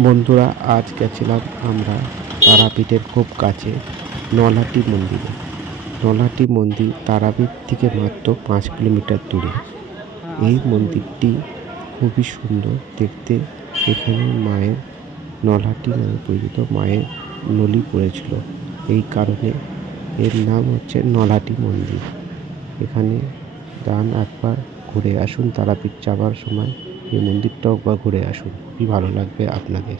বন্ধুরা, আজ গেছিলাম আমরা তারাপীঠের খুব কাছে নলহাটি মন্দিরে। নলহাটি মন্দির তারাপীঠ থেকে মাত্র 5 কিলোমিটার দূরে। এই মন্দিরটি খুবই সুন্দর দেখতে। এখানে মায়ের নলহাটি নামে পরিচিত, মায়ের নলি পড়েছিল, এই কারণে এর নাম হচ্ছে নলহাটি মন্দির। এখানে যান, একবার ঘুরে আসুন। তারাপীঠ যাবার সময় এই মন্দিরটাও একবার ঘুরে আসুন, খুবই ভালো লাগবে আপনাদের।